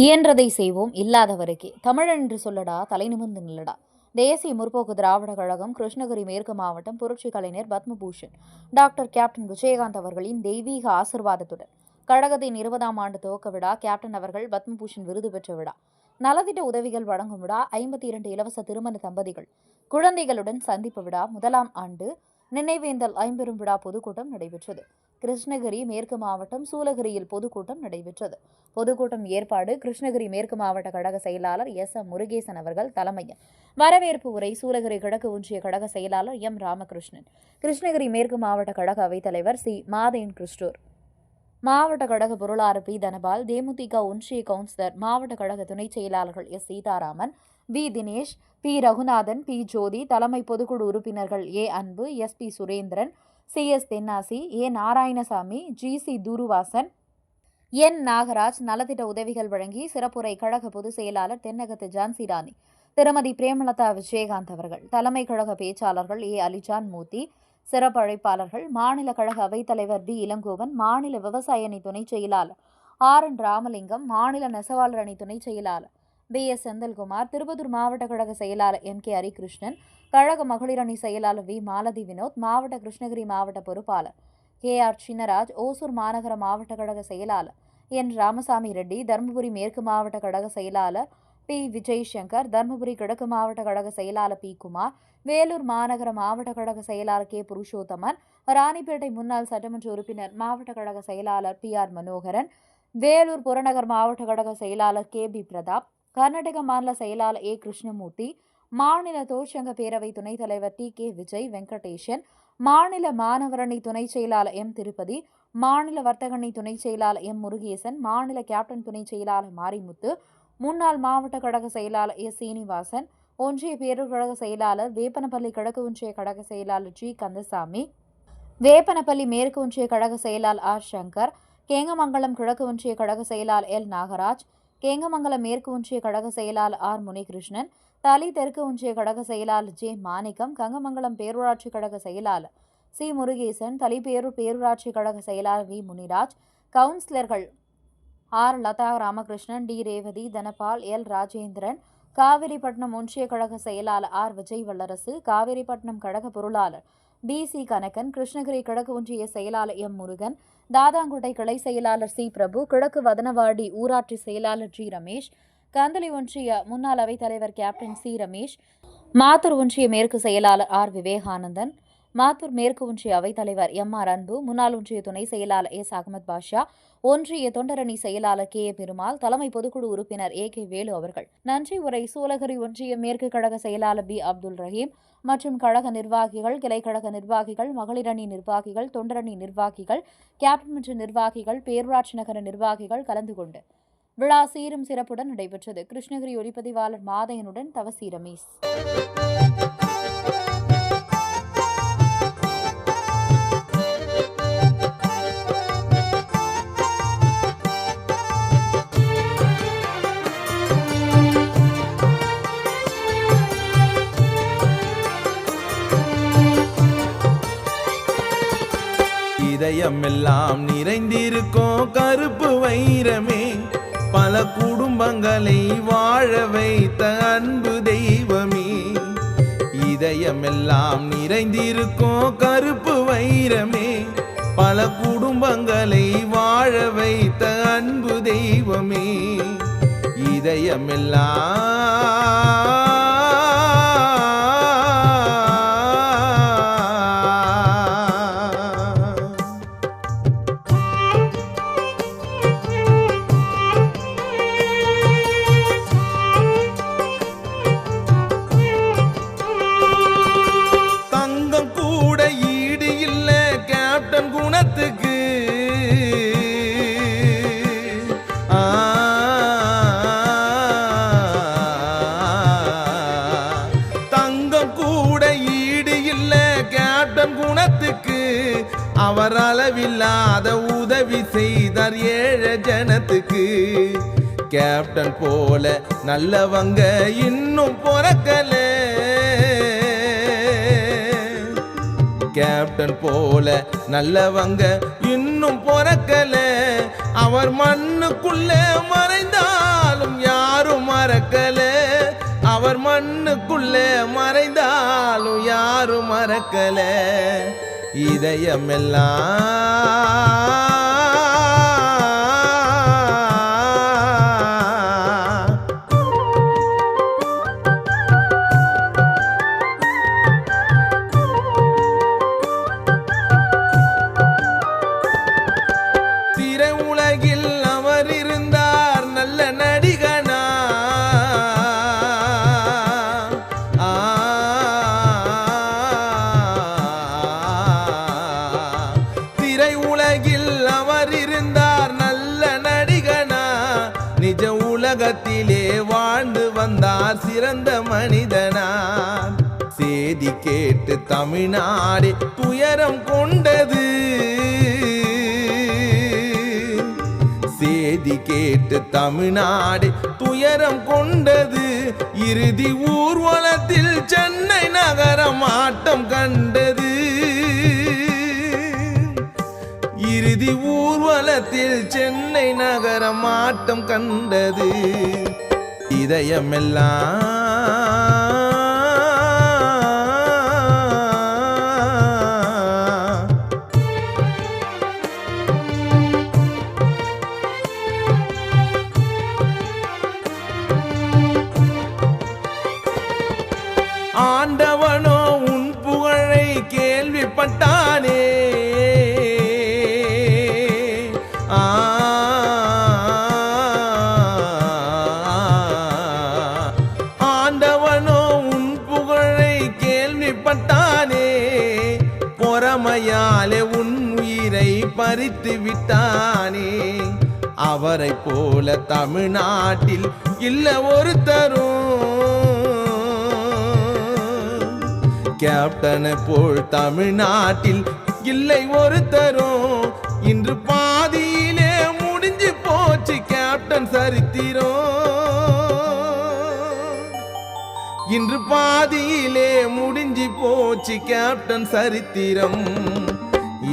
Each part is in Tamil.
இயன்றதை செய்வோம், இல்லாதவருக்கே. தமிழன் என்று சொல்லடா, தலை நிமிர்ந்து நில்லடா. தேசிய முற்போக்கு திராவிட கழகம் கிருஷ்ணகிரி மேற்கு மாவட்டம் புரட்சி கலைஞர் பத்மபூஷன் டாக்டர் கேப்டன் விஜயகாந்த் அவர்களின் தெய்வீக ஆசிர்வாதத்துடன் கழகத்தின் 20ஆம் ஆண்டு துவக்க விழா, கேப்டன் அவர்கள் பத்மபூஷன் விருது பெற்ற விழா, நலத்திட்ட உதவிகள் வழங்கும் விழா, 52 இலவச திருமண தம்பதிகள் குழந்தைகளுடன் சந்திப்பு விழா, 1ஆம் ஆண்டு நினைவேந்தல் ஐம்பெரும் விழா பொதுக்கூட்டம் நடைபெற்றது. கிருஷ்ணகிரி மேற்கு மாவட்டம் சூலகிரியில் பொதுக்கூட்டம் நடைபெற்றது. பொதுக்கூட்டம் ஏற்பாடு கிருஷ்ணகிரி மேற்கு மாவட்ட கழக செயலாளர் எம் முருகேசன் அவர்கள் தலைமையில். வரவேற்பு உரை சூலகிரி கிழக்கு ஒன்றிய கழக செயலாளர் எம் ராமகிருஷ்ணன், கிருஷ்ணகிரி மேற்கு மாவட்ட கழக அவைத்தலைவர் சி மாதேன் கிறிஸ்டோர், மாவட்ட கழக பொருளாளர் பி தனபால், தேமுதிக ஒன்றிய கவுன்சிலர், மாவட்ட கழக துணை செயலாளர்கள் S Seetharaman, P Dinesh, P Raghunathan, P Jothi, தலைமை பொதுக்குழு உறுப்பினர்கள் A Anbu, S P Surendran, C S Thennasi, A Narayanasamy, G C Thuruvasan, N Nagaraj நலத்திட்ட உதவிகள் வழங்கி சிறப்புரை கழக பொதுச் செயலாளர் தென்னகத்து ஜான்சிராணி, திருமதி பிரேமலதா விஜயகாந்த் அவர்கள், தலைமை கழக பேச்சாளர்கள் ஏ அலிஜான் மூர்த்தி, சிறப்பு அழைப்பாளர்கள் மாநில கழக அவைத்தலைவர் பி இளங்கோவன், மாநில விவசாய அணி துணை செயலாளர் ஆர் என் ராமலிங்கம், மாநில நெசவாளர் அணி துணை செயலாளர் பி எஸ் செந்தில்குமார், திருப்பத்தூர் மாவட்ட கழக செயலாளர் எம் கே ஹரிகிருஷ்ணன், கழக மகளிர் அணி செயலாளர் வி மாலதி வினோத், மாவட்ட கிருஷ்ணகிரி மாவட்ட பொறுப்பாளர் கே ஆர் சின்னராஜ், ஓசூர் மாநகர மாவட்ட கழக செயலாளர் என் ராமசாமி ரெட்டி, தருமபுரி மேற்கு மாவட்ட கழக செயலாளர் பி விஜய் சங்கர், தருமபுரி கிழக்கு மாவட்ட கழக செயலாளர் பி குமார், வேலூர் மாநகர மாவட்ட கழக செயலாளர் கே புருஷோத்தமன், ராணிப்பேட்டை முன்னாள் சட்டமன்ற உறுப்பினர் மாவட்ட கழக செயலாளர் பி ஆர் மனோகரன், வேலூர் புறநகர் மாவட்ட கழக செயலாளர் கே பி பிரதாப், கர்நாடக மாநில செயலாளர் ஏ கிருஷ்ணமூர்த்தி, மாநில தொழிற்சங்க பேரவை துணைத் தலைவர் டி கே விஜய் வெங்கடேஷன், மாநில மாணவரணி துணை செயலாளர் எம் திருப்பதி, மாநில வர்த்தகணி துணை செயலாளர் எம் முருகேசன், மாநில கேப்டன் துணை செயலாளர் மாரிமுத்து, முன்னாள் மாவட்ட கழக செயலாளர் எஸ் சீனிவாசன், ஒன்றிய பேரூர் கழக செயலாளர், வேப்பனப்பள்ளி கிழக்கு ஒன்றிய கழக செயலாளர் ஜி கந்தசாமி, வேப்பனப்பள்ளி மேற்கு ஒன்றிய கழக செயலாளர் ஆர் சங்கர், கேங்கமங்கலம் கிழக்கு ஒன்றிய கழக செயலாளர் எல் நாகராஜ், கேங்கமங்கலம் மேற்கு ஒன்றிய கழக செயலாளர் ஆர் முனிகிருஷ்ணன், தளி தெற்கு ஒன்றிய கழக செயலாளர் ஜே மாணிக்கம், கங்கமங்கலம் பேரூராட்சி கழக செயலாளர் சி முருகேசன், தளிப்பேரூர் பேரூராட்சி கழக செயலாளர் வி முனிராஜ், கவுன்சிலர்கள் R Latha Ramakrishnan, T Revathi, Dhanapal, L Rajendran, Kaveripattinam ஒன்றிய கழக செயலாளர் ஆர் விஜய் வல்லரசு, காவிரிப்பட்டினம் கழக பொருளாளர் பி சி கனகன், கிருஷ்ணகிரி கிழக்கு ஒன்றிய செயலாளர் எம் முருகன், தாதாங்குட்டை கிளை செயலாளர் சி பிரபு, கிழக்கு வதனவாடி ஊராட்சி செயலாளர் ஜி ரமேஷ், கந்தளி ஒன்றிய முன்னாள் அவைத்தலைவர் கேப்டன் சி ரமேஷ், மாத்தூர் ஒன்றிய மேற்கு செயலாளர் ஆர் விவேகானந்தன், மாத்தூர் மேற்கு ஒன்றிய அவைத்தலைவர் எம் ஆர் அன்பு, முன்னாள் ஒன்றிய துணை செயலாளர் எஸ் அகமது பாஷா, ஒன்றிய தொண்டரணி செயலாளர் கே ஏ பெருமாள், தலைமை பொதுக்குழு உறுப்பினர் ஏ கே வேலு அவர்கள் நன்றி உரை சூலகிரி ஒன்றிய மேற்கு கழக செயலாளர் பி அப்துல் ரஹீம் மற்றும் கழக நிர்வாகிகள், கிளைக்கழக நிர்வாகிகள், மகளிரணி நிர்வாகிகள், தொண்டரணி நிர்வாகிகள், கேப்டன் மன்ற நிர்வாகிகள், பேரூராட்சி நகர நிர்வாகிகள் கலந்து கொண்டு விழா சீரும் சிறப்புடன் நடைபெற்றது. கிருஷ்ணகிரி ஒளிப்பதிவாளர் மாதையனுடன் தவசி ரமேஷ். இதயமெல்லாம் நிறைந்திருக்கும் கருப்பு வைரமே, பல குடும்பங்களை வாழ வைத்த அன்பு தெய்வமே. இதயமெல்லாம் நிறைந்திருக்கும் கருப்பு வைரமே, பல குடும்பங்களை வாழ வைத்த அன்பு தெய்வமே. இதயமெல்லாம் குணத்துக்கு தங்கம் கூட ஈடு இல்ல கேப்டன் குணத்துக்கு. அவர் அளவில்லாத உதவி செய்தார் ஏழை ஜனத்துக்கு. கேப்டன் போல நல்லவங்க இன்னும் பிறக்கல, கேப்டன் போல நல்லவங்க இன்னும் பிறக்கல. அவர் மண்ணுக்குள்ளே மறைந்தால் மறைந்தாலும் யாரும் மறக்கல, அவர் மண்ணுக்குள்ளே மறைந்தாலும் யாரும் மறக்கல. இதயமெல்லாம் திரை உலகில் அவர் இருந்தார் நல்ல நடிகனா. திரை உலகில் அவர் இருந்தார் நல்ல நடிகனா. நிஜ உலகத்திலே வாழ்ந்து வந்தார் சிறந்த மனிதனா. செய்தி கேட்டு தமிழ்நாடு துயரம் கொண்டது, செய்தி கேட்டு தமிழ்நாடு துயரம் கொண்டது. இறுதி ஊர்வலத்தில் சென்னை நகரம் ஆட்டம் கண்டது, இறுதி ஊர்வலத்தில் சென்னை நகரம் ஆட்டம் கண்டது. இதயமெல்லாம் ஆண்டவனோ உன் புகழை கேள்விப்பட்டானே. ஆண்டவனோ உன் புகழை கேள்விப்பட்டானே. பொறாமையாலே உன் உயிரை பறித்து விட்டானே. அவரை போல தமிழ்நாட்டில் இல்ல ஒருத்தரும், கேப்டனை போல் தமிழ்நாட்டில் இல்லை ஒருத்தரும். இன்று பாதியிலே முடிஞ்சு போச்சு கேப்டன் சரித்திரம், இன்று பாதியிலே முடிஞ்சு போச்சு கேப்டன் சரித்திரம்.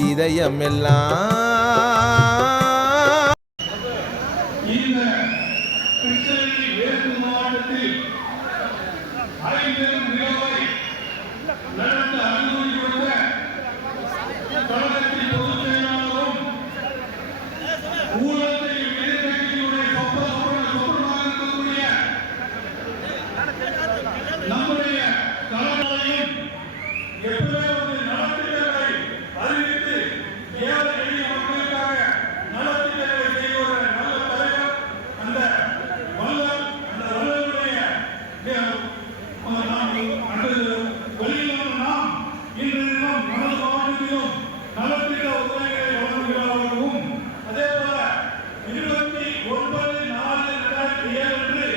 இதயமெல்லாம் இந்த கிருஷ்ணகிரி மேற்கு மாவட்டத்தில் ஐம்பெரும் விழாவை நடத்த அனுமதி கொடுத்த கழகத்தின் பொதுச் செயலாளரும் ஊழலை எதிர்கட்சியுடைய சொப்பனமாக இருக்கக்கூடிய நம்முடைய தலைவரையும் எப்பவே ஒரு நலத்திட்டங்களை அறிவித்து ஏழை எளிய மக்களுக்காக நலத்திட்டங்களை செய்கிற நல்ல தலைவர். அந்த வல்லவருடைய வெளியிலும் நாம் இன்று தினம் நமது மாவட்டத்திலும் நலத்திட்ட உதவிகளை வழங்குகிறார்களும், அதே போல 29/4/2007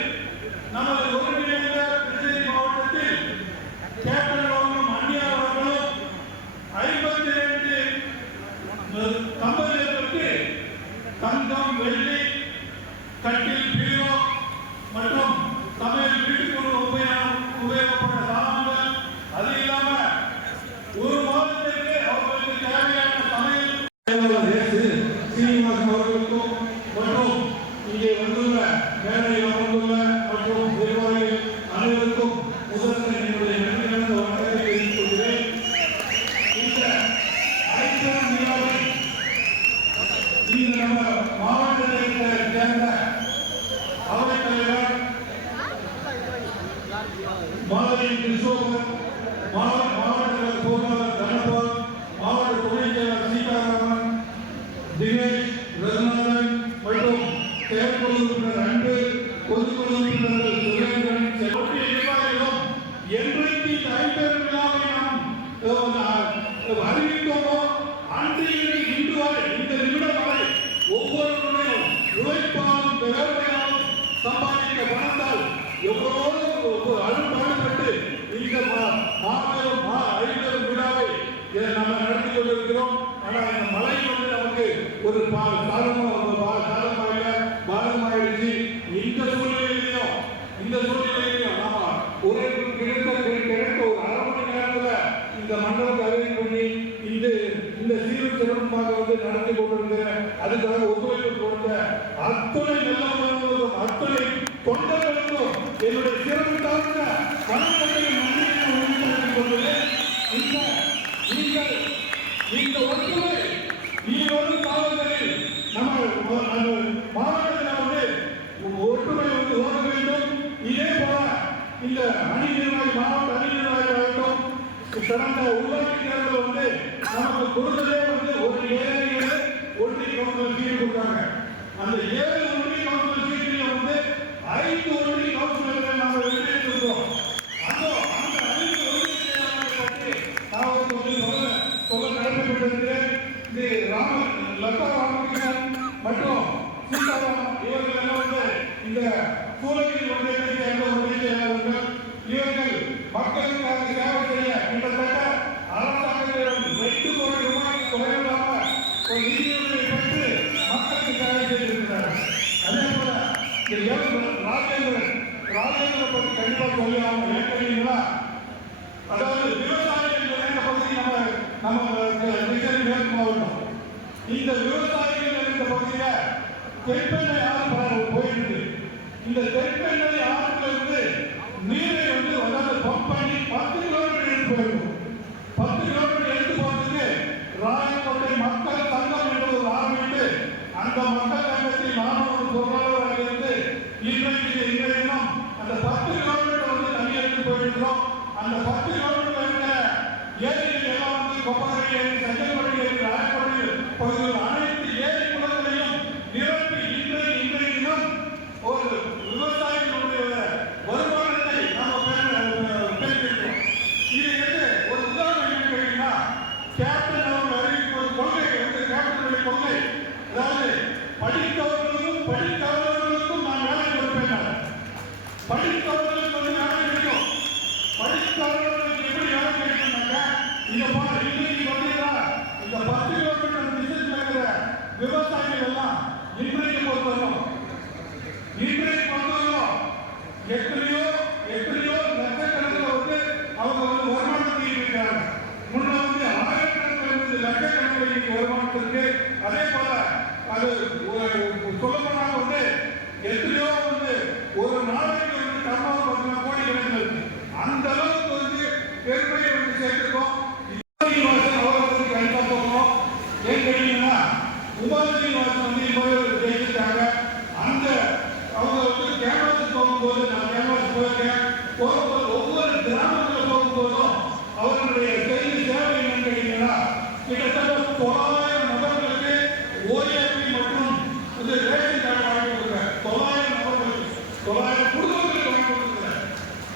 நமது ஒருங்கிணைந்த கிருஷ்ணகிரி மாவட்டத்தில் கேப்டன் அந்நியார் அவர்களும் 52 தம்பதியர்களுக்கு தங்கம், வெள்ளி, கட்டில், பீரோ மற்றும் சமையல் வீட்டுக்குள் உபயோகப்பட்ட சாமான்கள், அது இல்லாம ஒரு மாதத்திற்கு அவர்களுக்கு தேவையான சமையல் சீனிவாசன் அவர்களுக்கும் மற்றும் இங்கே வந்துள்ள மேடையில் அமர்ந்துள்ள மற்றும் நிர்வாகிகள் அனைவருக்கும் முதல்ல என்னுடைய நன்றி கலந்த வணக்கத்தை தெரிவித்துக் கொள்கிறேன். இந்த ஐம்பெரும் விழாவை இந்த நம்ம மாவட்டத்தை சேர்ந்த அவைத் தலைவர் மாவட்ட கிருஷ்ணோபர், மாவட்ட பொருளாளர் தனபால், மாவட்ட துணைச் செயலர் சீதாராமன், தினேஷ், ரகுநாதன் மற்றும் செயற்குழு உறுப்பினர் அன்பு, பொதுக்குழு உறுப்பினர்கள் சுரேந்திரன், ஒன்றிய நிர்வாகிகளும் என்றைக்கு இந்த ஐம்பெரும் விழாவை நாம் அறிவித்தோமோ அன்றிலிருந்து இன்று வரை இந்த நிமிடம் வரை ஒவ்வொருவருடையும் உழைப்பாலும் வேலையாலும் சம்பாதித்த பணத்தால் எவ்வளவோ அரும்பாடுபட்டு இந்த மாபெரும் ஐம்பெரும் விழாவை நம்ம நடத்தி கொண்டிருக்கிறோம். ஆனால் இந்த மழை வந்து நமக்கு ஒரு பாதகமாயிடுச்சு. இந்த சூழ்நிலையிலையும் நாம ஒரே கிடைத்த ஒரு அரை மணி நேரத்துல இந்த மண்டலத்தை அறிவிப்பு பண்ணி இந்த சீரும் சிறப்புமாக வந்து நடத்தி கொண்டிருக்கிற அதுக்காக ஒத்துழைப்பு கொடுத்த அத்துணை நல்ல அத்துணை தொண்டர்களுக்கும் என்னுடைய சிறப்பு தாழ்ந்த வணக்கத்தையும் நன்றியையும் உரிமையாக்கிக் கொள்கிறேன். இந்த ஒற்றுமை வரும் காலங்களில் நம்ம மாவட்டத்தில் ஒற்றுமை ஓட வேண்டும். இதே போல இந்த அணி நிர்வாகி மாவட்ட அணி நிர்வாகிகளாகட்டும் கடந்த உள்ளாட்சி தேர்தல் நமக்கு கொடுத்ததே ஒரு 7 ஒன்றிய கவுன்சிலர் சீட்டு கொடுத்தாங்க. அந்த 7 ஒன்றிய கவுன்சிலர் சீட்டில் 5 ஒன்றிய கவுன்சிலர்களை நாங்கள் வெற்றியிருக்கிறோம். அந்த 5 ஒன்றிய செயலாளர்களை பற்றி நான் சொல்ல கடமைப்பட்டிருக்கிறேன். இது லதா ராமகிருஷ்ணன் மற்றும் சீதாராம் இவர்கள் எல்லாம் இந்த சூழலில் ஒன்றியத்தை சேர்ந்த ஒன்றிய செயலாளர்கள். இவர்கள் மக்களுக்காக சேவை செய்ய கிட்டத்தட்ட அரசாங்கத்திடம் 2 கோடி ரூபாய்க்கு குறைவில்லாம ஒரு நிதியுதவியை பெற்று மக்களுக்கு சேவை செய்திருக்கிறார்கள். அதே போல ராஜேந்திரன் பற்றி கண்டிப்பாக சொல்லி அவங்க ஏற்கனீங்களா, அதாவது விவசாயிகள் நிறைந்த பகுதி நம்ம மேற்கு மாவட்டம். இந்த விவசாயிகள் நிறைந்த பகுதியில தென்பெண்ணை ஆறு போயிருக்கு. இந்த தென்பெண்ணை ஆறுல இருந்து நீரை அதாவது பம்ப் பண்ணி 10 கிலோமீட்டர் எடுத்து போயிருக்கும். 10 கிலோமீட்டர் எடுத்து போறதுக்கு ராயக்கோட்டை மக்கள் சங்கம் என்று ஒரு ஆரம்பித்து அந்த மக்கள் சங்கத்தில் நானும் ஒரு பொருளாளராக இருந்து இன்றைய தினம் அந்த 10 கிலோமீட்டர் தண்ணி எடுத்து போயிருக்கிறோம். அந்த 10 கிலோமீட்டர் இருக்கிற ஏரிகள் எல்லாம் கொப்பரை ஏரி, சஞ்சல்படி ஏரி, ராயக்கோட்டை பகுதியில் அனைத்து ஏரி குளங்களையும் நிரப்பி இன்றைய தினம் ஒரு விவசாயிகளுடைய வருமானத்தை நாம் பேசியிருக்கோம். இது ஒரு உதாரணம் என்ன கேட்டீங்கன்னா, கேப்டன் அவர்கள் அறிவிப்பு கொள்கை கேப்டனுடைய கொள்கை, அதாவது படித்தவர்களுக்கும் நான் வேலை கொடுப்பேன். படித்தவர்களுக்கு வேலை கிடைக்கும். படித்தவர்களுக்கு எப்படி வேலை கிடைக்கும்னாக்கா, இன்னைக்கு இந்த 10 கிலோமீட்டர் டிஸ்டன்ஸ்ல இருக்கிற விவசாயிகள் எல்லாம் இன்றைக்கு பொறுத்தவரும் எத்தனையோ லட்சக்கணக்கில் அவங்க வருமானத்தை இருக்கிறாங்க. முன்ன ஆயிரக்கணக்கில் லட்சக்கணக்கில் வருமானத்திற்கு. அதே போல அது சொல்லப்போனால் எத்தனையோ ஒரு நாளைக்கு டர்னோவர் பார்த்தீங்கன்னா கோடிக்கணக்கில் அந்த அளவுக்கு பெருமையை சேர்த்துருக்கோம். அவர்களுக்கு கண்டிப்பாக போகணும். ஏன் கேட்டீங்கன்னா உமாசீனிவாசன் ஜெயிச்சிருக்காங்க. அந்த அவங்க கேன்வாஸ் போகும்போது நான் கேன்வாஸ் போயிருக்கேன். ஒவ்வொரு கிராமத்தில் போகும்போதும் அவர்களுடைய செய்தி சேவை என்னன்னு கேட்டீங்கன்னா, கிட்டத்தட்ட 900 நபர்களுக்கு ஓஏபி மற்றும் ரேஷன் கார்டு வாங்கி கொடுக்குறேன். 900 நபர்களுக்கு 900 குடும்பங்களுக்கு வாங்கி கொடுக்குறேன்.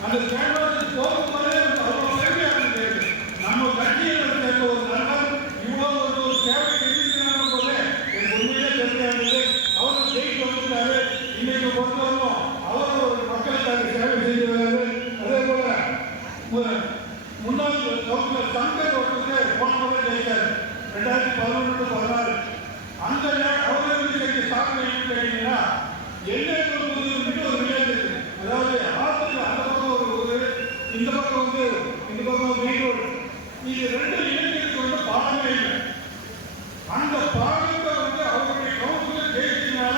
அந்த கேன்வாஸ் போகும்போதே அவ்வளோ சேவையாக இருந்தது. நம்ம கட்சியில் சேர்ந்த ஒரு நண்பர் இவ்வளோ ஒரு சேவை செஞ்சிருக்கிறாங்க போல எனக்கு உண்மையிலே தெரியாது. அவரும் ஜெயிச்சு வந்துட்டாரு. இன்னைக்கு பொறுத்தவரைக்கும் அவர் ஒரு மக்களுக்காக சேவை செய்கிறாரு. அதே போல முன்னாள் கவுன்சிலர் சங்கர் ஒருத்தருக்கு போன முறை ஜெயிச்சார் 2011-16. அந்த அவர்களுக்கு சாதனை கேட்டீங்கன்னா எல்லைக்கு ஒரு வில்லேஜ் இருக்கு. அதாவது ஆற்றுக்கு அந்த பக்கம் ஒரு ஊர், இந்த பக்கம் மெயின். இது 2 இளைஞருக்கு பாடமே இல்லை. அந்த பாடத்தை அவருடைய கவுன்சிலர் ஜெயிச்சதுனால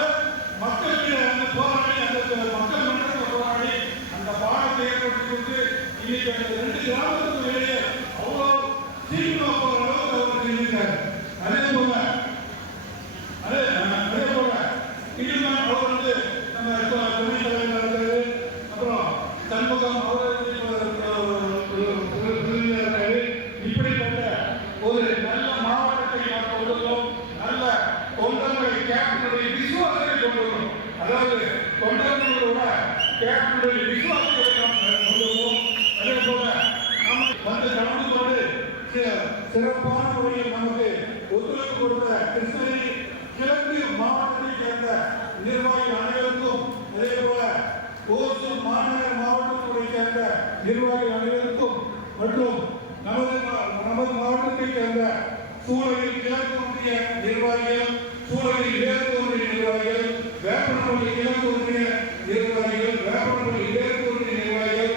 மக்களுக்கு போராடி அந்த மக்கள் மன்றத்தில் போராடி அந்த பாடத்தை ஏற்படுத்தி கொடுத்து இன்னைக்கு அந்த 2 கிராமத்துக்கு இடையே அவ்வளோ சீக்கிரம் போகிற அளவுக்கு அவர் செஞ்சிருக்காரு. அதே போல இடிமன் அவர் நம்ம துணை தலைவர் இருக்காரு. அப்புறம் சண்முகம் அவர் இப்படிப்பட்ட ஒரு நல்ல மாவட்டத்தை நாம் கொண்டுள்ளோம். நல்ல தொண்டர்களை கேப்டனுடைய விசுவாசத்தை கொண்டுள்ளோம். அதாவது தொண்டர்களோட கேப்டனுடைய விசுவாசத்தை நாம் கொண்டுள்ளோம். அதே போல நம்ம கலந்து கொண்டு சிறப்பான முறையில் நமக்கு ஒத்துழைப்பு கொடுத்த கிருஷ்ணகிரி கிழக்கு மாவட்டத்தை சேர்ந்த நிர்வாகிகள் அனைவருக்கும், அதே போல ஓசூர் மாநகர மாவட்டத்தை சேர்ந்த நிர்வாகிகள் அனைவருக்கும் மற்றும் நமது மாவட்டத்தை சேர்ந்த சூழலில் கிழக்கு ஒன்றிய நிர்வாகிகள், சூழலில் மேற்கு ஒன்றிய நிர்வாகிகள், வேப்பனப்பள்ளி கிழக்கு ஒன்றிய நிர்வாகிகள், வேப்பனப்பள்ளி மேற்கு ஒன்றிய நிர்வாகிகள்,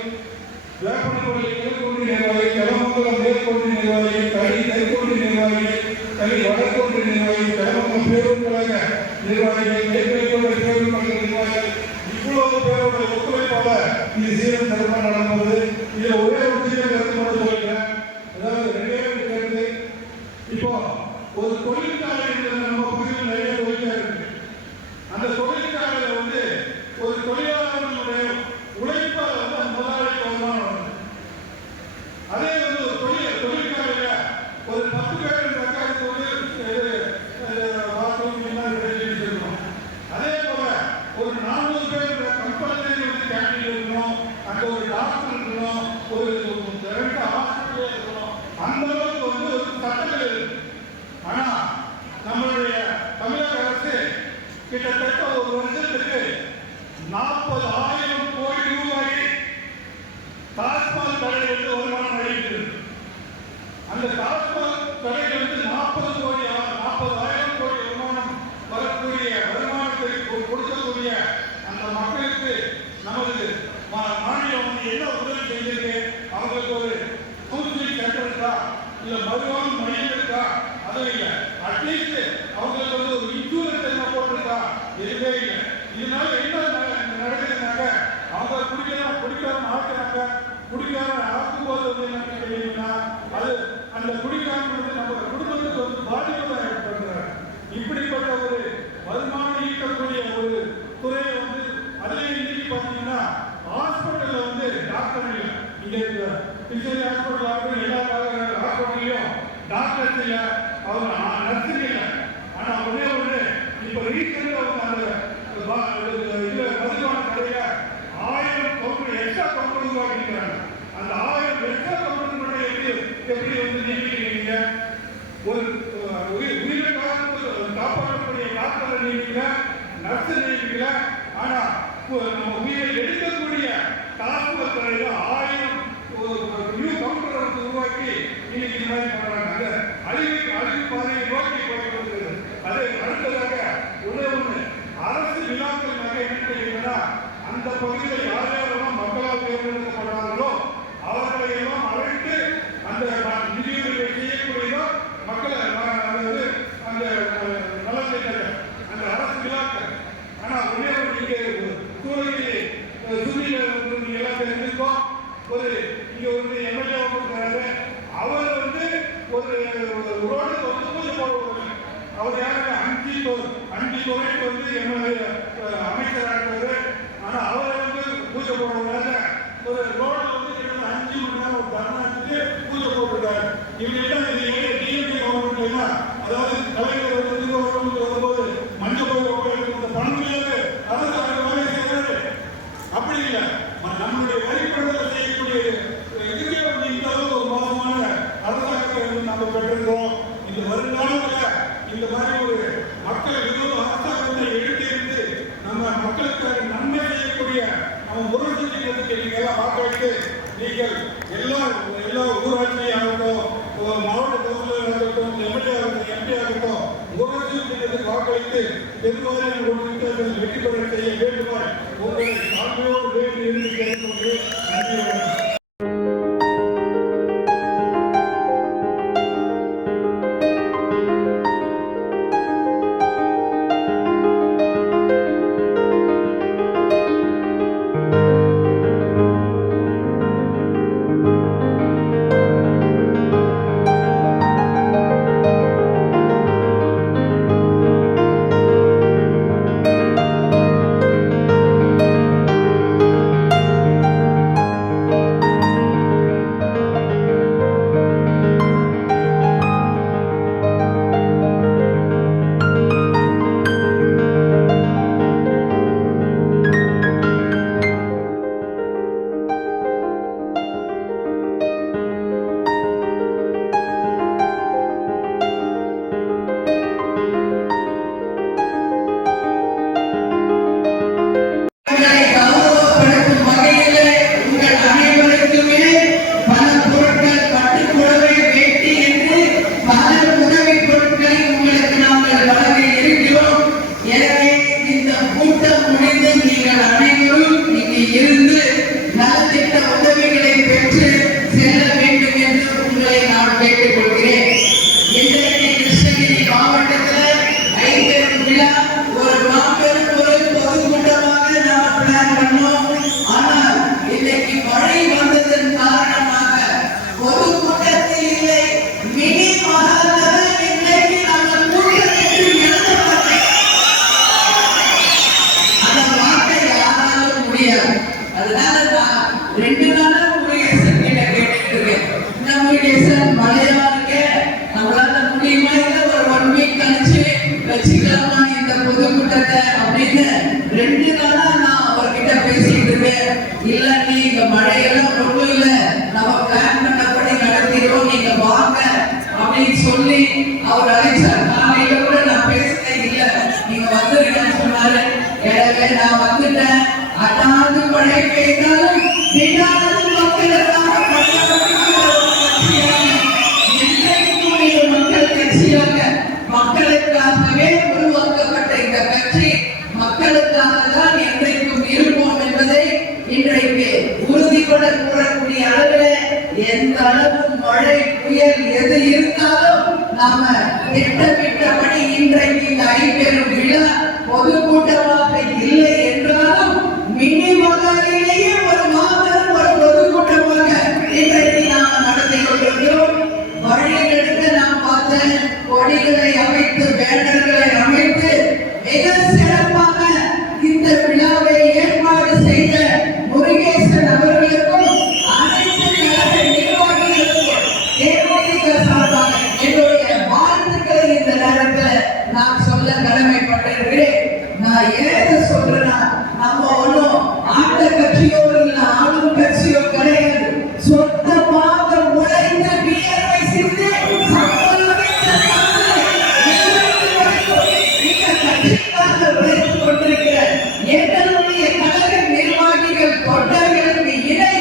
வேப்பனப்பள்ளி கிழக்கு ஒன்றிய நிர்வாகிகள், கலமங்கலம் மேற்கு ஒன்றிய நிர்வாகிகள், தனி தெற்கு ஒன்றிய நிர்வாகிகள், தனி வடக்கு ஒன்றிய நிர்வாகிகள், கலமங்கலம் பேரூர் கழக நிர்வாகிகள், மேற்கொண்ட பேரூர் கழக நிர்வாகிகள் இவ்வளவு பேருடைய ஒத்துழைப்பால இது சீரம் சிறப்பாக நடந்தது. இதில் ஒரே ஒரு சீரம் கருத்து மட்டும் சொல்லிக்கிறேன். அதாவது 2 கருத்து. இப்போ ஒரு தொழிற்சாலை நம்ம பகுதியில் நிறைய தொழிற்சாலை இருக்கு. அந்த தொழிற்சாலையில வந்து ஒரு தொழிலாளர்களுடைய உழைப்பால் வந்து முதலாளிக்கு வருமானம் வருது. அதே வந்து ஒரு தொழிற்சாலையில ஒரு 10 பேர் இருந்தாக்கா அதுக்கு வந்து பாத்ரூம் இருக்கணும். அதே போல ஒரு 400 பேர் கம்பெனியில் வந்து கேண்டீன் இருக்கணும், அங்கே ஒரு டாக்டர் இருக்கணும், ஒரு 2 ஹாஸ்பிட்டல் இருக்கணும். அந்த அளவுக்கு வந்து ஒரு சட்டங்கள் இருக்கு. ஆனா நம்மளுடைய தமிழக அரசு கிட்டத்தட்ட ஒரு வருஷத்துக்கு 40,000 கோடி ரூபாய் டாஸ்மாக் கடைகளுக்கு வருமானம் அளிக்கிறது. அந்த டாஸ்மாக் கடைகளுக்கு 40,000 கோடி வருமானம் வரக்கூடிய வருமானத்தை கொடுக்கக்கூடிய அந்த மக்களுக்கு நமது மாநிலம் வந்து என்ன உதவி செய்திருக்கு? அவங்களுக்கு ஒரு கவுன்சிலிங் சென்டர் இருக்கா, இல்ல மறுவாழ்வு மையம் இருக்கா? அதுவும் இல்லை. அட்லீஸ்ட் அவங்களுக்கு வந்து ஒரு இன்சூரன்ஸ் என்ன போட்டிருக்கா? எதுவே இல்லை. இதனால என்ன நடக்குதுனாக்க அவங்க குடிக்காம ஆக்குறாங்க. குடிக்காம ஆக்கும்போது வந்து என்ன கேட்டீங்கன்னா அது அந்த குடிக்காம வந்து நம்ம குடும்பத்துக்கு வந்து பாதிப்பு தான் ஏற்படுத்துறாங்க. இப்படிப்பட்ட ஒரு வருமானம் ஈட்டக்கூடிய ஒரு துறையை வந்து அதுலேயும் இன்னைக்கு பார்த்தீங்கன்னா ஹாஸ்பிட்டலில் வந்து டாக்டர் இல்லை. இங்கே பிசிஆர் ஹாஸ்பிட்டல் ஆகட்டும் எல்லா ஹாஸ்பிட்டல்லையும் டாக்டர்ஸ் இல்லை, அவங்க நர்ஸுங்க இல்லை. ஆனால் ஒரே ஒன்று இப்போ ரீசெண்டாக வந்து அந்த இதில் மதுபான கடையில் 1000 கவுண்டர் எக்ஸ்ட்ரா கவுண்டர் உருவாக்கிக்கிறாங்க. அந்த 1000 எக்ஸ்ட்ரா கவுண்டர் மட்டும் எப்படி வந்து நியமிக்கிறீங்க? ஒரு உயிரை காப்பாற்றக்கூடிய டாக்டரை நியமிக்கல, நர்ஸை நியமிக்கல. ஆனா நம்ம உயிரை எடுக்கக்கூடிய டாஸ்மாக் கடையில் 1000 நியூ கவுண்டர் உருவாக்கி இன்னைக்கு இந்த மாதிரி பண்றாங்க. அழிவு பாதையை நோக்கி போய்கொண்டிருக்கிறது. அதை அடுத்ததாக ஒன்று அரசு விழாக்கள் நகை என்ன அந்த பகுதியில் யார் யாரெல்லாம் மக்களால் தேர்ந்தெடுக்கப்படுறாங்களோ அவர்களை எல்லாம் அழைத்து அந்த நிதியுதவி செய்யக்கூடியதோ மக்களை அதாவது அந்த நலத்திட்டங்கள் அந்த அரசு விழாக்கள். ஆனால் ஒரே ஒரு இங்கே சூழலில் சுற்றியில் நீங்க எல்லாம் தெரிஞ்சுக்கோம். ஒரு இங்க ஒரு எம்எல்ஏ இருக்கிறாரு. அவர் வந்து ஒரு ரோடு வந்து பூஜை போடுவாங்க. அவர் யாரு? அஞ்சு துறைக்கு வந்து எம்எல்ஏ அமைச்சராக இருக்கிறாரு. ஆனால் அவரை வந்து பூஜை போடுறதுனால ஒரு ரோடு வந்து 5 மணி நேரம் ஒரு தர்ணாக்கு பூஜை போட்டுருக்காரு. இவங்க என்ன டிஎம்கே கவர்மெண்ட்ல அதாவது தலைவர் வரும்போது மஞ்சள் போய் இந்த பணம் அரசு வேலை செய்யறது அப்படி இல்லை. நம்மளுடைய வரிப்படத்தை செய்யக்கூடிய இதுக்கே வந்து இந்த அளவுக்கு ஒரு மோசமான அரசாங்கத்தை வந்து நம்ம பெற்றிருக்கிறோம். இந்த வருங்காலத்தில் இந்த மாதிரி ஒரு மக்கள் விரோத அரசாங்கத்தை எடுத்து நம்ம மக்களுக்கு நன்மை செய்யக்கூடிய நம்ம முரசு திட்டத்துக்கு நீங்க எல்லாம் வாக்களித்து நீங்கள் எல்லா ஊராட்சி ஆகட்டும், மாவட்ட கவுன்சிலர் ஆகட்டும், எம்எல்ஏ ஆகட்டும், எம்பி ஆகட்டும், முரசு திட்டத்துக்கு வாக்களித்து பெரும்பாலான ஒரு திட்டத்தில் வெற்றி பெற செய்ய வேண்டுமாய் உங்களை தாழ்மையோடு வேண்டி இருந்து கேட்டுக்கொண்டு நன்றி. எந்த அளவு மழை புயல் எது இருந்தாலும் நாம திட்டமிட்டபடி இன்றைக்கு இந்த ஐம்பெரும் விழா பொதுக்கூட்டமாக இல்லை என்றாலும் மினி மகாலிலேயே ஒரு மாபெரும் ஒரு பொதுக்கூட்டமாக இன்றைக்கு நாம் நடத்தி கொண்டிருக்கிறோம். வழியெடுத்து நாம் பார்த்த கொடிகளை அமைத்து பேனர்களை அமைத்து மிக சிறப்பாக இந்த விழாவை ஏற்பாடு செய்த முருகேசன் அவர்களுக்கும் அனைத்து கழக நிர்வாகிகளுக்கும் தேமுதிக சார்பாக என்னுடைய வாழ்த்துக்களை இந்த நேரத்தில் நான் சொல்ல கடமைப்பட்டிருக்கிறேன். நான் ஏத சொல்றேன்னா நம்ம ஒன்றும் ஆண்ட கட்சியோ இல்லை ஆளும் கட்சியோ கிடையாது. சொந்தமாக உழைந்த வியர்வை சிந்து எங்களுடைய கழக நிர்வாகிகள் தொண்டர்களுக்கு இணை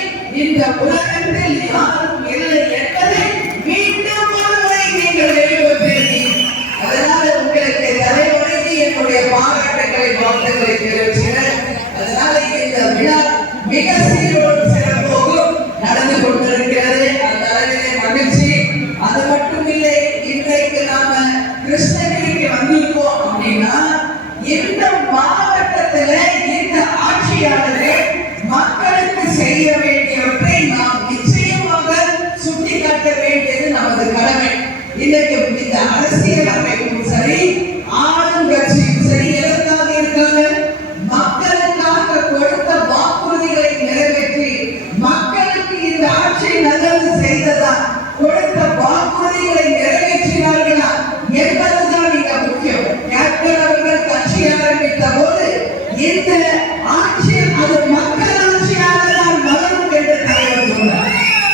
இந்த உலகத்தில் யாரும் இல்லை என்பதை மீண்டும் ஒருமுறை நீங்கள் வெளிப்படுத்தீர்கள். அதனால உங்களுக்கு தலைவருக்கு என்னுடைய பாராட்டுகளை வாழ்த்துக்களை தெரிவிக்கிறேன். அதனால இந்த விழா மிக சீரோடும் சிறப்போடும் நடந்து கொண்டிருக்கிறது. அந்த அளவிலே மகிழ்ச்சி. அது மட்டும் இல்லை, இன்றைக்கு நாம கிருஷ்ணகிரிக்கு வந்திருக்கோம் அப்படின்னா இந்த மாவட்டத்துல இந்த ஆட்சியாளர்கள் மக்களுக்கு செய்ய வேண்டியவற்றை நாம் நிச்சயமாக சுட்டிக்காட்ட வேண்டியது நமது கடமை. இன்னைக்கு இந்த அரசியல் அமைப்பும் சரி ஆளுங்கட்சியும் சரி எதற்காக இருக்காங்க? மக்களுக்காக கொடுத்த வாக்குறுதிகளை நிறைவேற்றி மக்களுக்கு இந்த ஆட்சி நல்லது செய்ததா, கொடுத்த வாக்குறுதிகளை நிறைவேற்றினார்களா என்பதுதான் மிக முக்கியம். கேப்டன் அவர்கள் கட்சி ஆரம்பித்த போது இந்த ஆட்சி அது மக்கள் ஆட்சியாக தான் வளரும் என்று தலைவர் சொன்னார்.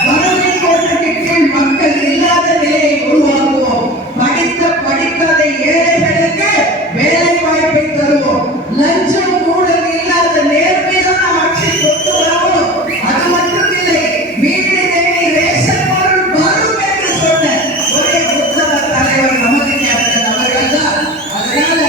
வறுமை கோட்டுக்கு கீழ் மக்கள் இல்லாத நிலையை உருவாக்குவோம். படித்த படிக்காத ஏழைகளுக்கு வேலை வாய்ப்பை தருவோம். லஞ்சம் ஊழல் இல்லாத நேர்மையான ஆட்சி கொண்டு வரவும். அது மட்டும் இல்லை, வீடு தேடி ரேஷன் பொருள் வரும் என்று சொன்ன ஒரே உத்தம தலைவர் நமது கேப்டன் அவர்கள் தான். அதனால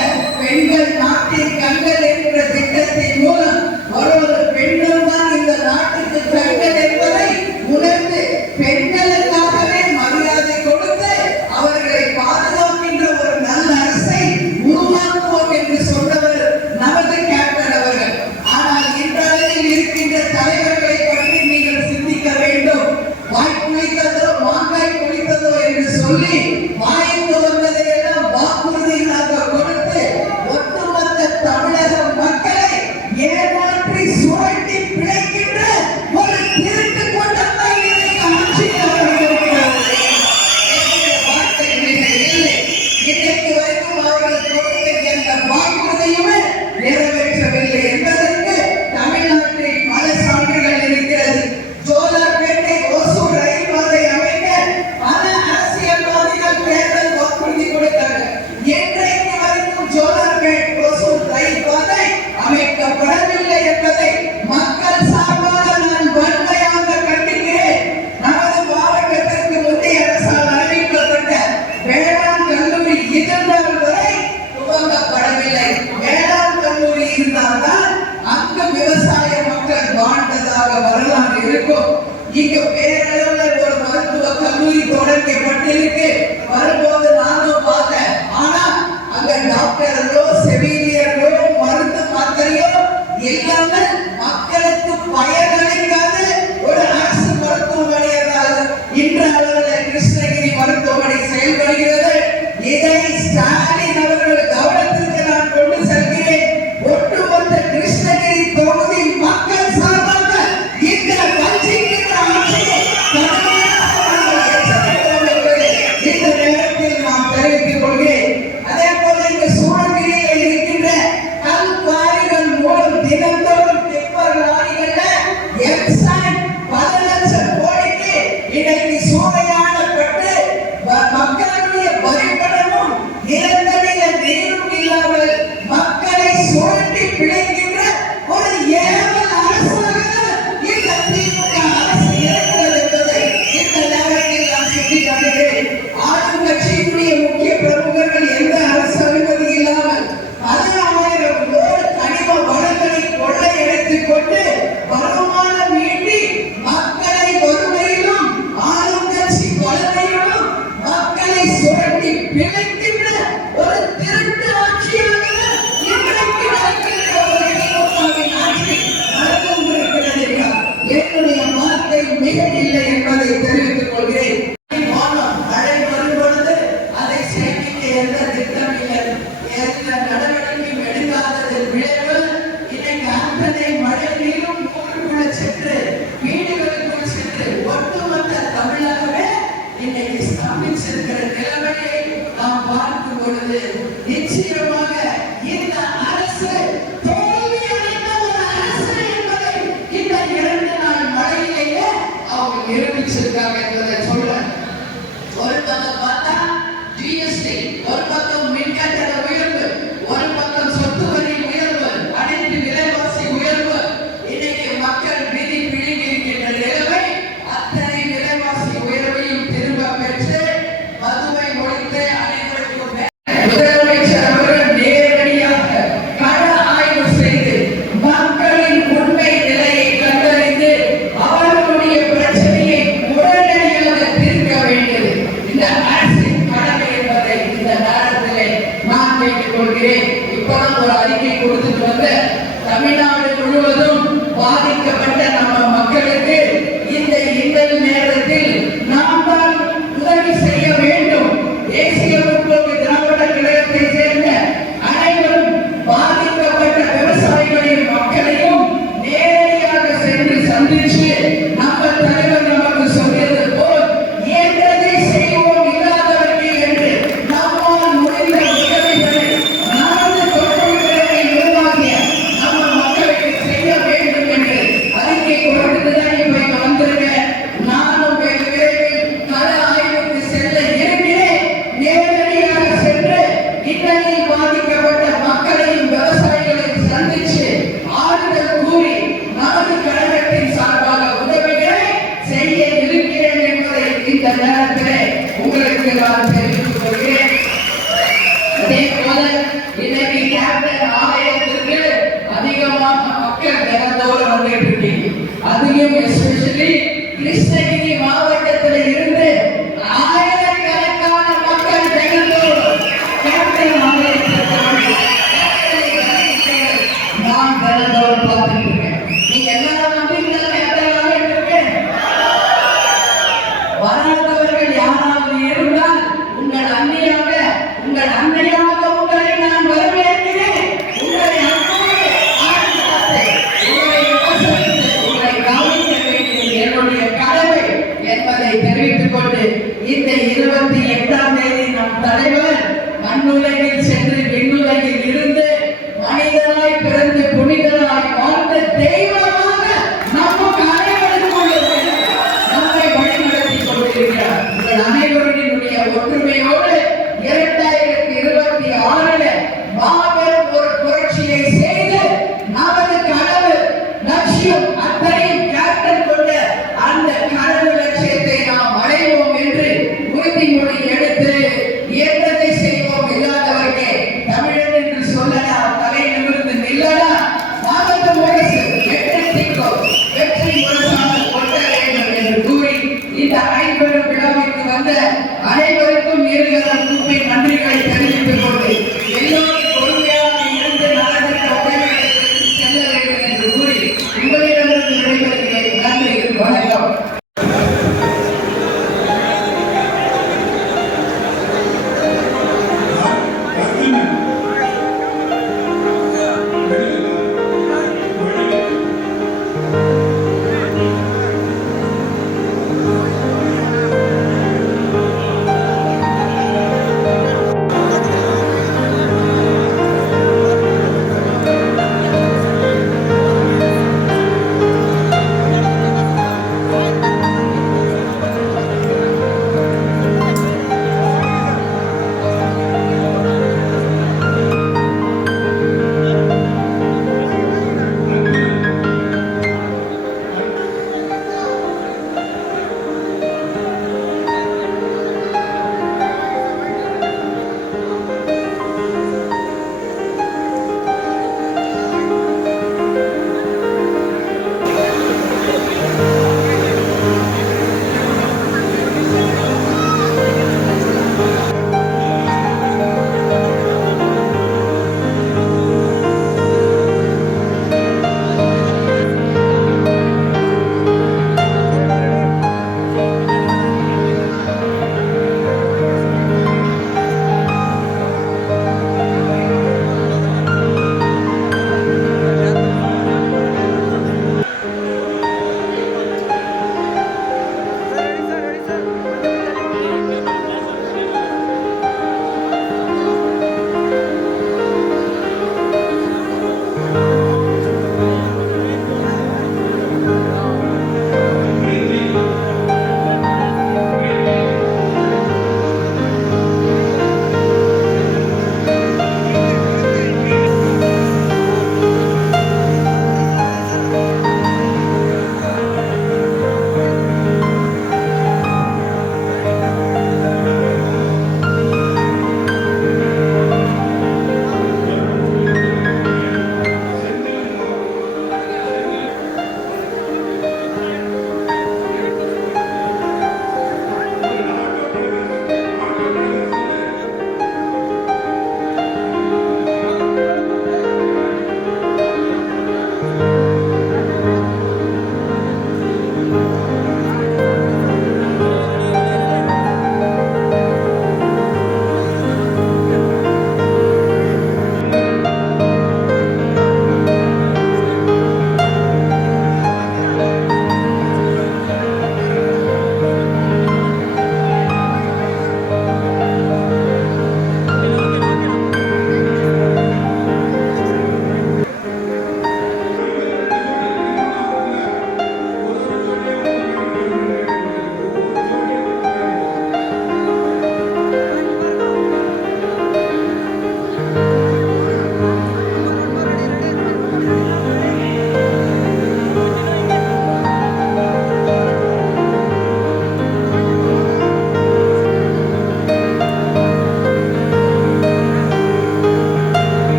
பெண்கள் நாட்டின் கண்கள் என்ற திட்டத்தின் மூலம் ஒரு பெண்கள் தான் இந்த நாட்டுக்கு கண்கள் என்பதை உணர்ந்து பெண்களுக்காகவே மரியாதை கொடுத்து அவர்களை பாதுகாக்கின்ற ஒரு நல்ல அரசை உருவாக்குவோம் என்று சொன்னவர் நமது கேப்டன் அவர்கள். ஆனால் இன்றளவில் இருக்கின்ற தலைவர்களை பற்றி நீங்கள் சிந்திக்க வேண்டும். வாய் குளித்ததோ மாங்காய் குளித்ததோ என்று சொல்லி வாய்ப்பு வந்ததையெல்லாம் வாக்குறுதிகளாக கொடுத்து ஒட்டுமொத்த தமிழக மக்களை ஏமாற்றி சுரண்டி பிழைக்கின்ற ஒரு திருட்டு கூட்டம் தான் இன்றைக்கு ஆட்சியில் இருக்கிறார்கள். வார்த்தை மிக இல்லை. இன்றைக்கு வரைக்கும் அவர்கள் கொடுத்த எந்த வாக்குறுதியுமே நிறைவேற்றவில்லை என்பதற்கு தமிழ்நாட்டில் பல சான்றுகள் இருக்கிறது. ஜோலார்பேட்டை ஓசூர் ரயில் பாதை அமைக்க பல அரசியல்வாதிகள் தேர்தல் வாக்குறுதி கொடுத்தாங்க. இன்றைக்கு வரைக்கும் ஜோலார்பேட்டை ஓசூர் ரயில் பாதை அமைக்கப்படவில்லை என்பதை மக்கள் சார்பாக நான் வன்மையாக கண்டிக்கிறேன். நமது மாவட்டத்திற்கு முந்தைய அரசால் அறிவிக்கப்பட்ட வேளாண் கல்லூரி இதனால் வரை துவங்கப்படவில்லை. வேளாண் கல்லூரி இருந்தால்தான் அங்கு விவசாய மக்கள் வாழ்ந்ததாக வரலாறு இருக்கும். இங்கு பேரளவில் ஒரு மருத்துவ கல்லூரி தொடங்கப்பட்டிருக்கு. வரும்போது நானும் பார்த்தேன். ஆனா அங்க டாக்டர்களோ செவிலியர்களோ மருந்து மாத்திரையோ இல்லாமல் மக்களுக்கு பயனளிக்காத ஒரு அரசு மருத்துவமனையாக இன்று அளவில் கிருஷ்ணகிரி மருத்துவமனை செயல்படுகிறது. இதை ஸ்டாலின் அவர்கள் கவனத்திற்கு நான் கொண்டு செல்கிறேன். ஒட்டுமொத்த கிருஷ்ணகிரி தொகுதி மக்கள் சார்பாக இந்த வஞ்சிக்கின்ற ஆட்சியை இந்த நேரத்தில் நான் தெரிவித்துக் கொள்கிறேன். அதே போல இந்த சூழலில் இருக்கின்ற கல் குவாரிகள் மூலம் தினந்தோறும் டிப்பர் லாரிகள்ல இல்லை என்பதை தெரிவித்துக் கொள்கிறேன். மழை வரும் பொழுது அதை சேமிக்க எந்த திட்டம் இல்லை, எந்த நடவடிக்கையும் எடுக்காததன் விளைவு இன்னைக்கு அத்தனை மழை நீரும் ஊருக்குள்ள சென்று வீடுகளுக்குள் சென்று ஒட்டுமொத்த தமிழகமே இன்னைக்கு ஸ்தம்பிச்சிருக்கிற நிலைமையை நாம் பார்க்கும் பொழுது நிச்சயமாக இந்த அரசு தோல்வி அடைந்த ஒரு அரசு என்பதை இந்த 2 நாள் மழையிலேயே அவங்க நிரூபிச்சிருக்காங்க என்பதை சொல்ல, ஒரு பக்கம் பார்த்தா ஜிஎஸ்டி, ஒரு பக்கம் மின்கட்டண உயர்வு, ஒரு பக்கம் சொத்து வரி உயர்வு, அனைத்து விலைவாசி உயர்வு, இன்னைக்கு மக்கள் விதி பிடிங்கி இருக்கின்ற நிலைமை, அத்தனை விலைவாசி உயர்வையும் திரும்ப பெற்று மதுவை ஒழித்து அனைவருக்கும் முதலமைச்சர் அவர்கள் நேரடியாக கள ஆய்வு செய்து மக்களின் உண்மை நிலையை கண்டறிந்து அவர்களுடைய பிரச்சனையை உடனடியாக தீர்க்க வேண்டியது இந்த அரசின் கடமை என்பதை இந்த நேரத்திலே நான் கேட்டுக் கொள்கிறேன். இப்பதான் ஒரு அறிக்கை கொடுத்துட்டு வந்த தமிழ்நாடு முழுவதும் பாதிக்கப்பட்ட நம்ம மக்களுக்கு இந்த நேரத்தில் நாம் தான் உதவி செய்ய வேண்டும். தேசிய முற்போக்கு திராவிட கழகத்தை சேர்ந்த அனைவரும் பாதிக்கப்பட்ட விவசாயிகளின் மக்களையும் நேரடியாக சென்று சந்திச்சு நம்ம தலைவர் நமக்கு சொல்லியது போல் இயன்றதை செய்வோம் இல்லாதவர்கள் என்று நம்மால் முடிந்த உதவிகளை நமது தொழில்களை உருவாக்கிய நம்ம மக்களுக்கு செய்ய வேண்டும் என்று அறிக்கை கொடுத்துதான் இப்ப இங்க வந்திருக்கேன். நானும் வெகு விரைவில் கள ஆய்வுக்கு செல்ல இருக்கிறேன். நேரடியாக சென்று இன்னலில் பாதிக்கப்பட்ட மக்களையும் விவசாயிகளையும் சந்திச்சு ஆறுதல் கூறி நமது கழகத்தின் சார்பாக உதவிகளை செய்ய இருக்கிறேன் என்பதை இந்த நேரத்திலே உங்களுக்கு நான் தெரிவித்துக் கொள்கிறேன். அதே போல இன்னைக்கு கேப்டன் ஆலயத்திற்கு அதிகமாக மக்கள் தினந்தோறும் வந்துட்டு இருக்கீங்க. அதிகம் எஸ்பெஷலி கிருஷ்ணகிரி மாவட்டத்தில் இருந்து ஆயிரக்கணக்கான மக்கள் தினந்தோறும் கேப்டன் ஆலயத்திற்கு நான் தினந்தோறும் பார்த்துட்டு இருக்கேன். நீங்க எல்லாரும் நம்புறீங்களா கேப்டன் ஆலயத்திற்கு? வராதவர்கள் யாராவது இருந்தால் உங்கள் அன்னையாக உங்களை நான் வரவேற்கிறேன். உங்களை அன்போடு ஆசீர்வதித்து, உங்களை விமர்சித்து, உங்களை கவனிக்க வேண்டியது என்னுடைய கடமை என்பதை தெரிவித்துக் கொண்டு இந்த 28ஆம் தேதி நம் தலைவர் மண்ணுலகில் சென்று விண்ணுலகில் இருந்து மனிதனாய் பிறந்து புனிதனாய் வாழ்ந்த தெய்வமாக நமக்கு அனைவருக்கும் உள்ளது. நம்மை வழிநடத்திக் கொண்டிருக்கிறார். உங்கள் அனைவருடைய ஒற்றுமையோடு 2026 மாபெரும் ஒரு புரட்சியை செய்து நமது கனவு லட்சியம் அத்தனையும் கேப்டன் கொண்ட அந்த கனவு லட்சியத்தை நாம் அடைவோம் என்று உறுதிமொழி எடுத்து இயன்றதை செய்வோம். இல்லாதவர்களே தமிழன் என்று சொல்லலாம், தலை நிமிர்ந்து நில்லலாம். மாவட்ட முரசு வெற்றி முரசாக கொள்ள வேண்டும் என்று கூறி இந்த 50 விழாவிற்கு வந்த அனைவரும்